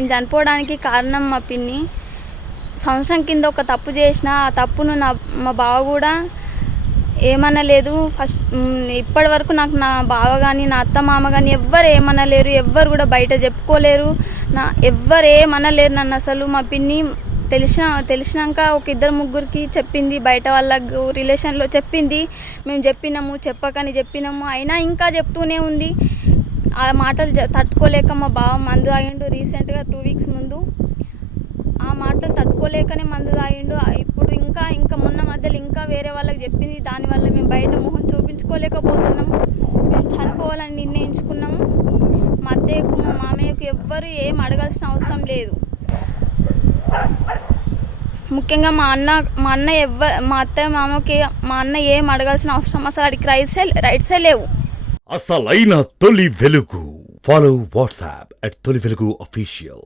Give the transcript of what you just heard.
మేము చనిపోవడానికి కారణం మా పిన్ని. సంవత్సరం కింద ఒక తప్పు చేసిన, ఆ తప్పును మా బావ కూడా ఏమనలేదు. ఇప్పటి వరకు నాకు నా బావ కానీ నా అత్త మామ కానీ ఎవ్వరు ఏమనలేరు, ఎవ్వరు కూడా బయట చెప్పుకోలేరు, ఎవ్వరు ఏమనలేరు నన్ను అసలు. మా పిన్ని తెలిసినాక ఒక ఇద్దరు ముగ్గురికి చెప్పింది, బయట వాళ్ళకు రిలేషన్లో చెప్పింది. మేము చెప్పకని చెప్పినాము, అయినా ఇంకా చెప్తూనే ఉంది. ఆ మాటలు తట్టుకోలేక మా బావ మందు తాగిండు రీసెంట్గా 2 వీక్స్ ముందు. ఆ మాటలు తట్టుకోలేకనే మందు తాగిండు. ఇప్పుడు ఇంకా మొన్న మధ్యలో ఇంకా వేరే వాళ్ళకి చెప్పింది. దానివల్ల మేము బయట మొహం చూపించుకోలేకపోతున్నాము. మేము చనిపోవాలని నిర్ణయించుకున్నాము. మా అత్తయ్యకు మా మామయ్యకు ఎవ్వరు ఏం అడగాల్సిన అవసరం లేదు. ముఖ్యంగా మా అత్తయ్య మామకి మా అన్న ఏం అడగాల్సిన అవసరం అసలు అడిగి రైట్సే లేవు. అసలైన తొలి వెలుగు. ఫాలో వాట్సాప్ @తొలి వెలుగు official.